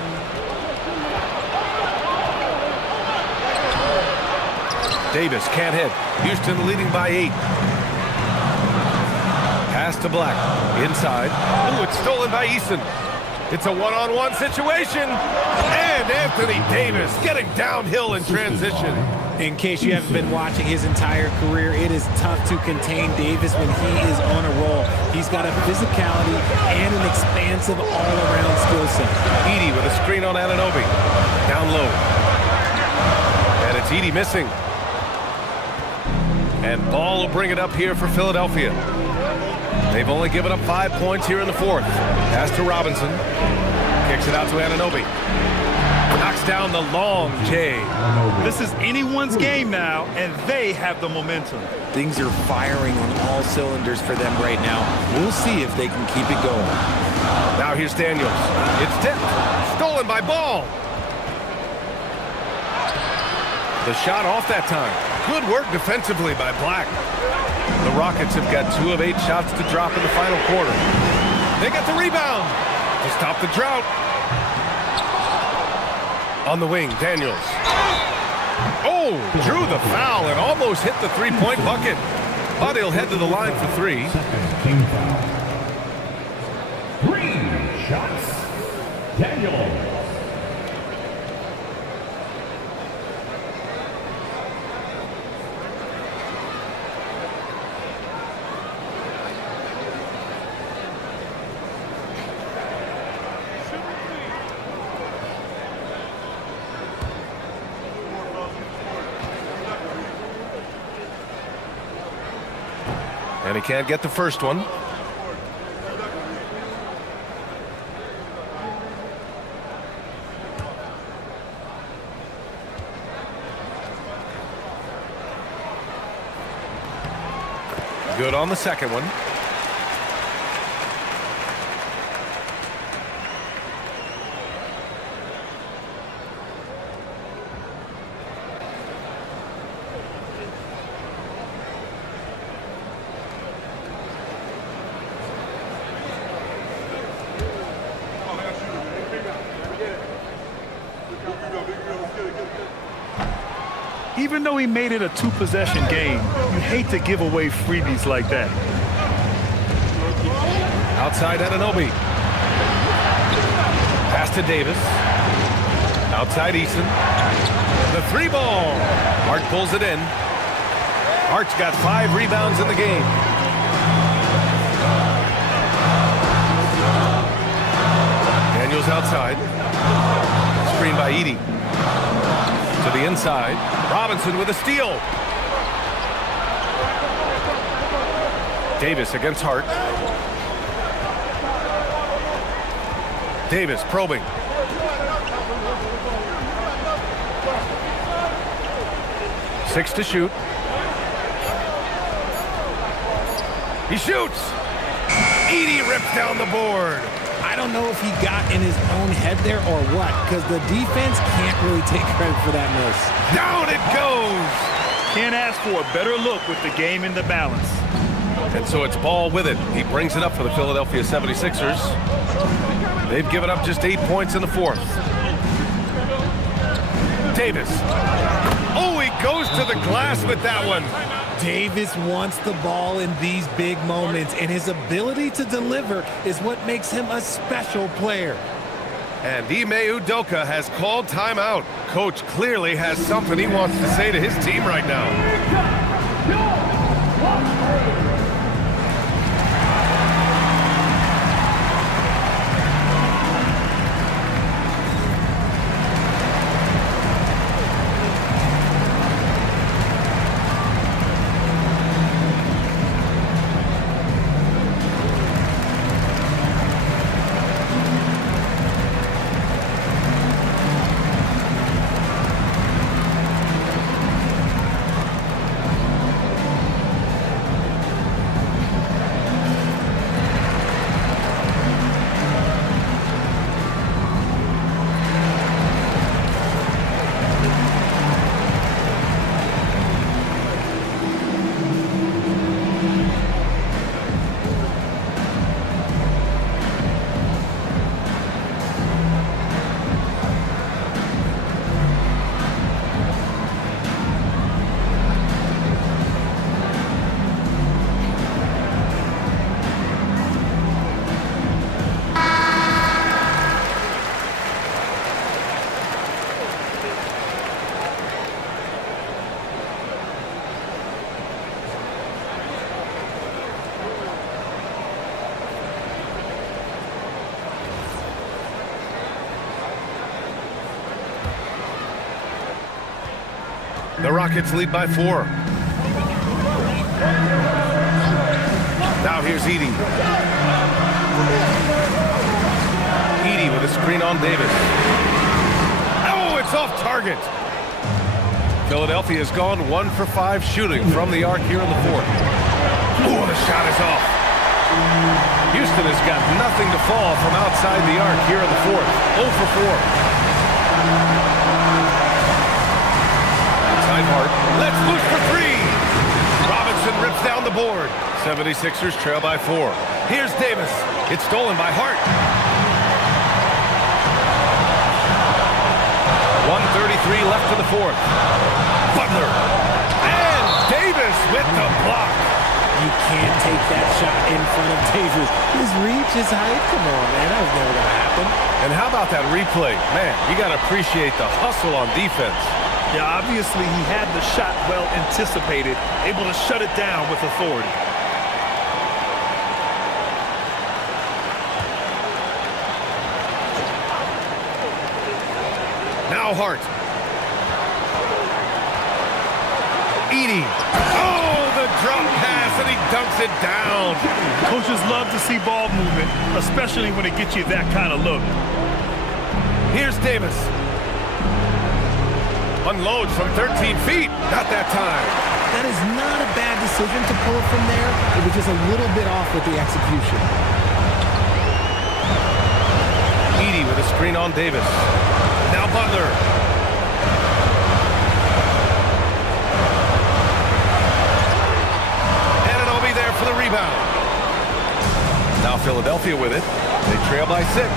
Davis can't hit. Houston leading by 8. Pass to Black. Inside. Ooh, it's stolen by Easton. It's a one-on-one situation. And Anthony Davis getting downhill in transition. In case you haven't been watching his entire career, it is tough to contain Davis when he is on a roll. He's got a physicality and an expansive all-around skill set. Edey with a screen on Anunoby. Down low. And it's Edey missing. And Ball will bring it up here for Philadelphia. They've only given up 5 points here in the 4th. Pass to Robinson. Kicks it out to Anunoby. Knocks down the long J. This is anyone's game now, and they have the momentum. Things are firing on all cylinders for them right now. We'll see if they can keep it going. Now here's Daniels. It's tipped. Stolen by Ball. The shot off that time. Good work defensively by Black. The Rockets have got 2 of 8 shots to drop in the final quarter. They got the rebound to stop the drought. On the wing, Daniels. Oh, drew the foul and almost hit the three-point bucket. But he'll head to the line for 3. Second team foul. 3 shots. Daniels. And he can't get the first one. Good on the second one. Even though he made it a two-possession game, you hate to give away freebies like that. Outside Anunoby. Pass to Davis. Outside Eason. The three ball. Hart pulls it in. Hart's got 5 rebounds in the game. Daniels outside. Screen by Edey. To the inside. Robinson with a steal. Davis against Hart. Davis probing. Six to shoot. He shoots. Edey rips down the board. I don't know if he got in his own head there or what, because the defense can't really take credit for that miss. Down it goes. Can't ask for a better look with the game in the balance. And so it's Ball with it. He brings it up for the Philadelphia 76ers. They've given up just 8 points in the fourth. Davis. Oh, he goes to the glass with that one. Davis wants the ball in these big moments, and his ability to deliver is what makes him a special player. And Ime Udoka has called timeout. Coach clearly has something he wants to say to his team right now. The Rockets lead by 4. Now here's Edey. Edey with a screen on Davis. Oh, it's off target. Philadelphia has gone 1 for 5 shooting from the arc here in the fourth. Oh, the shot is off. Houston has got nothing to fall from outside the arc here in the fourth. 0 for 4. Hart lets loose for 3. Robinson rips down the board. 76ers trail by 4. Here's Davis. It's stolen by Hart. 1:33 left in the fourth. Butler. And Davis with the block. You can't take that shot in front of Davis. His reach is height. Come on, man. That was never going to happen. And how about that replay? Man, you got to appreciate the hustle on defense. Yeah, obviously he had the shot well anticipated, able to shut it down with authority. Now Hart. Edey. Oh, the drop pass and he dunks it down. Coaches love to see ball movement, especially when it gets you that kind of look. Here's Davis. Unloads from 13 feet. Not that time. That is not a bad decision to pull from there. It was just a little bit off with the execution. Edey with a screen on Davis. Now Butler. And there for the rebound. Now Philadelphia with it. They trail by 6.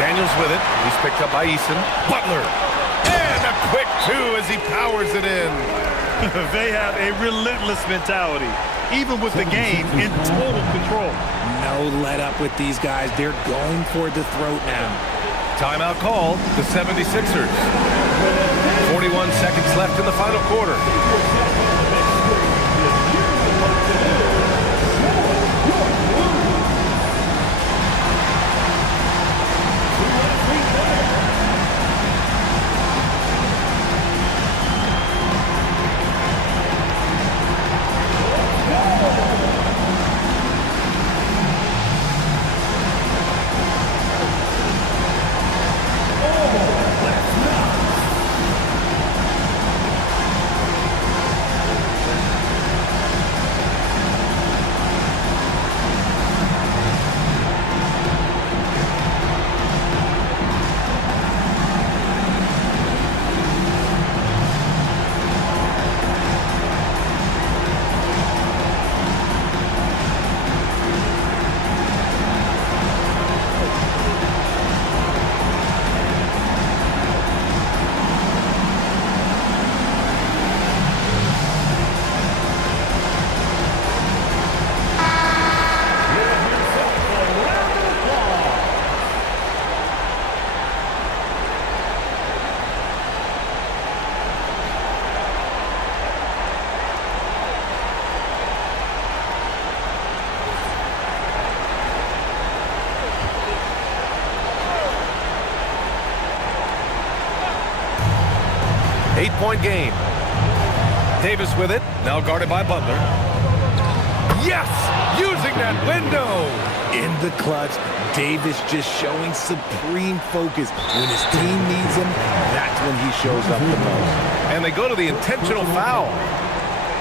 Daniels with it. He's picked up by Eason. Butler. And a quick 2 as he powers it in. They have a relentless mentality, even with the game in total control. No let up with these guys. They're going for the throat now. Timeout called. The 76ers. 41 seconds left in the final quarter. Eight-point game. Davis with it. Now guarded by Butler. Yes! Using that window. In the clutch, Davis just showing supreme focus. When his team needs him, that's when he shows up the most. And they go to the intentional foul.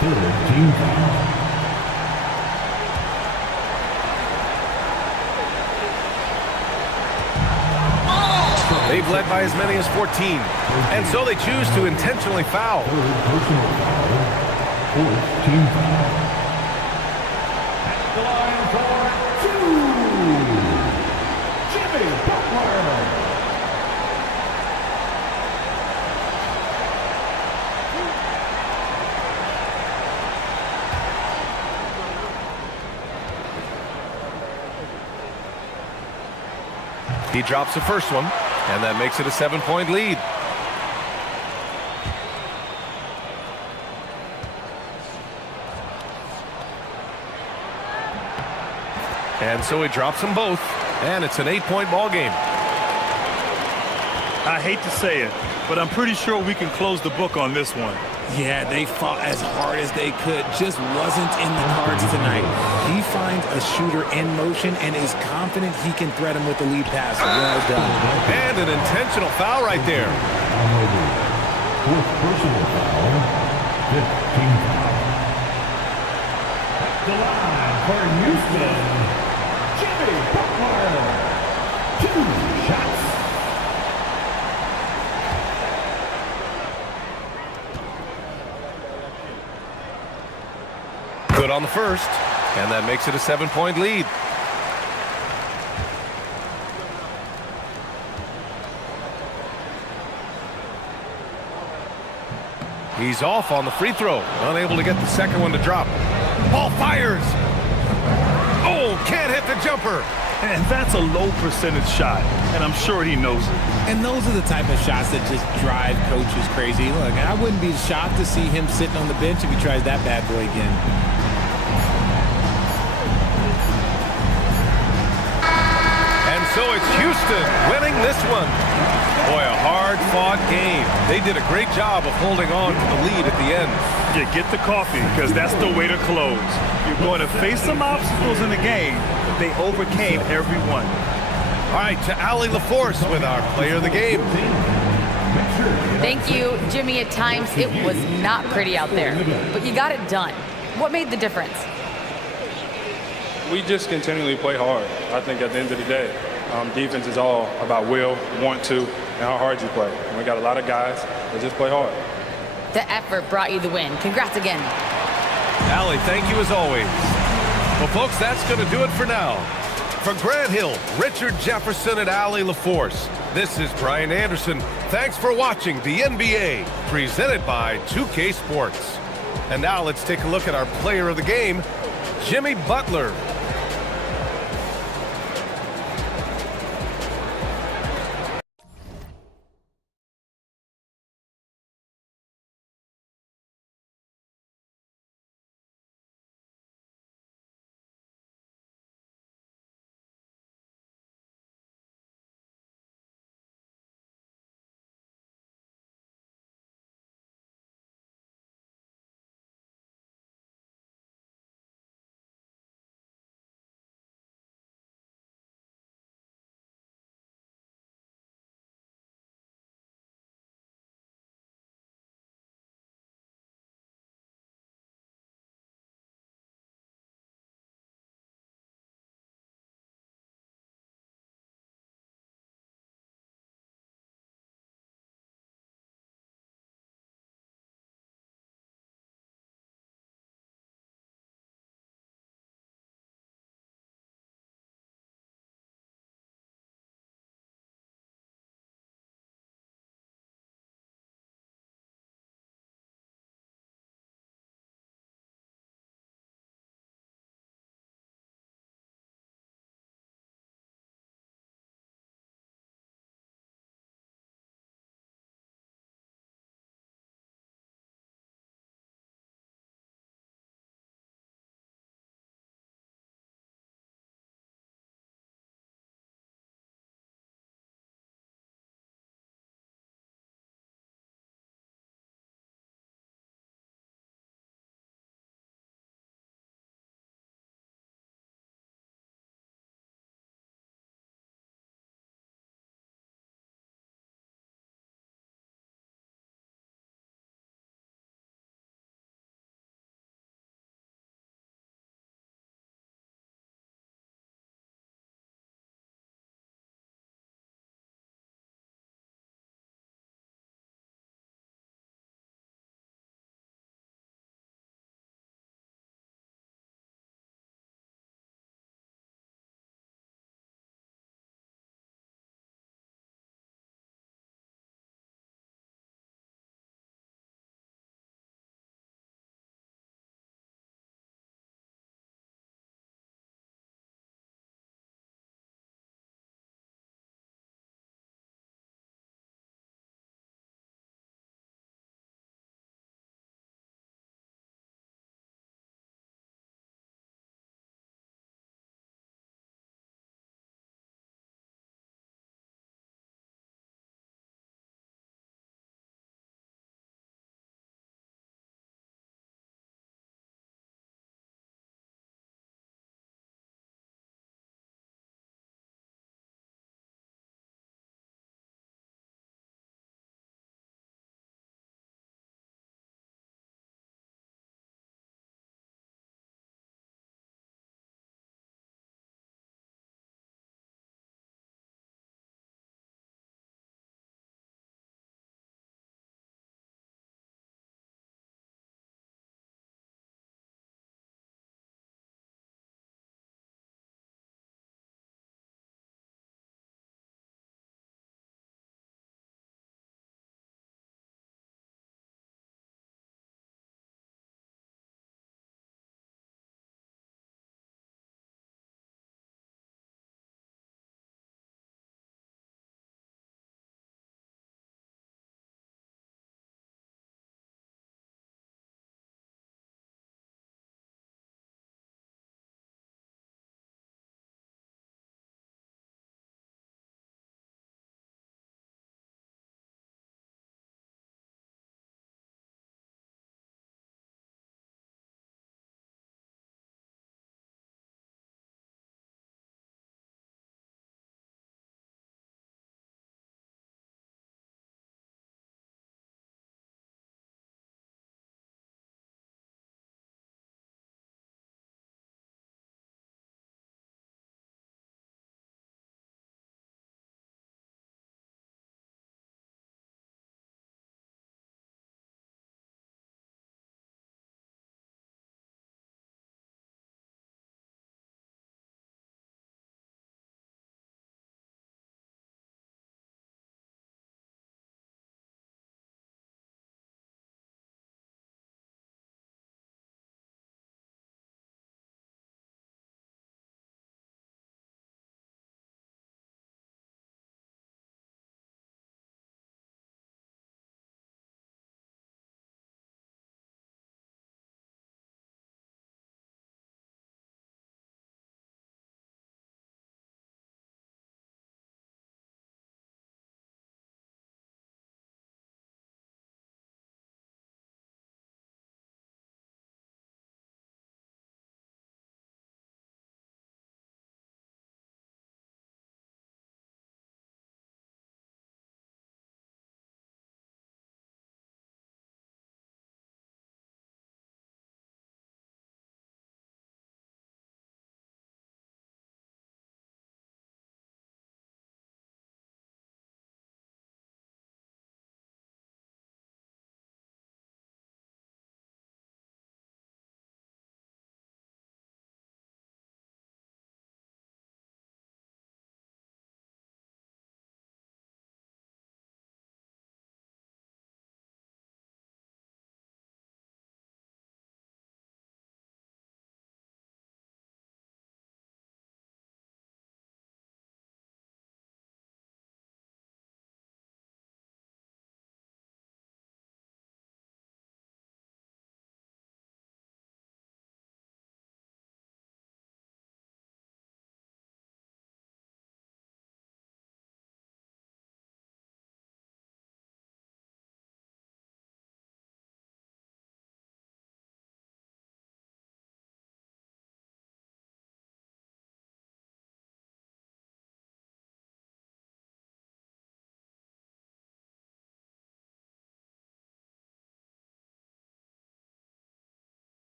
Team foul. They've led by as many as 14. And so they choose to intentionally foul. Personal foul. Fourth team foul. At the line for 2. Jimmy Butler. He drops the first one, and that makes it a 7-point lead. And so he drops them both, and it's an 8-point ball game. I hate to say it, but I'm pretty sure we can close the book on this one. Yeah, they fought as hard as they could. Just wasn't in the cards tonight. He finds a shooter in motion and is confident he can threat him with the lead pass. Well done. And an intentional foul right there. Fourth personal foul. Fifth team foul. At the line for Houston, Jimmy Butler. 2 shots. Good on the first, and that makes it a 7-point lead. He's off on the free throw, unable to get the second one to drop. Ball fires. Oh, can't hit the jumper. And that's a low percentage shot, and I'm sure he knows it. And those are the type of shots that just drive coaches crazy. Look, I wouldn't be shocked to see him sitting on the bench if he tries that bad boy again. So it's Houston winning this this one. Boy, a hard-fought game. They did a great job of holding on to the lead at the end. Yeah, get the coffee, because that's the way to close. You're going to face some obstacles in the game, but they overcame every one. All right, to Allie LaForce with our player of the game. Thank you, Jimmy. At times, it was not pretty out there, but you got it done. What made the difference? We just continually play hard. I think at the end of the day, defense is all about will, want to, and how hard you play. And we got a lot of guys that just play hard. The effort brought you the win. Congrats again. Allie, thank you as always. Well, folks, that's going to do it for now. For Grant Hill, Richard Jefferson, and Allie LaForce, this is Brian Anderson. Thanks for watching the NBA, presented by 2K Sports. And now let's take a look at our player of the game, Jimmy Butler.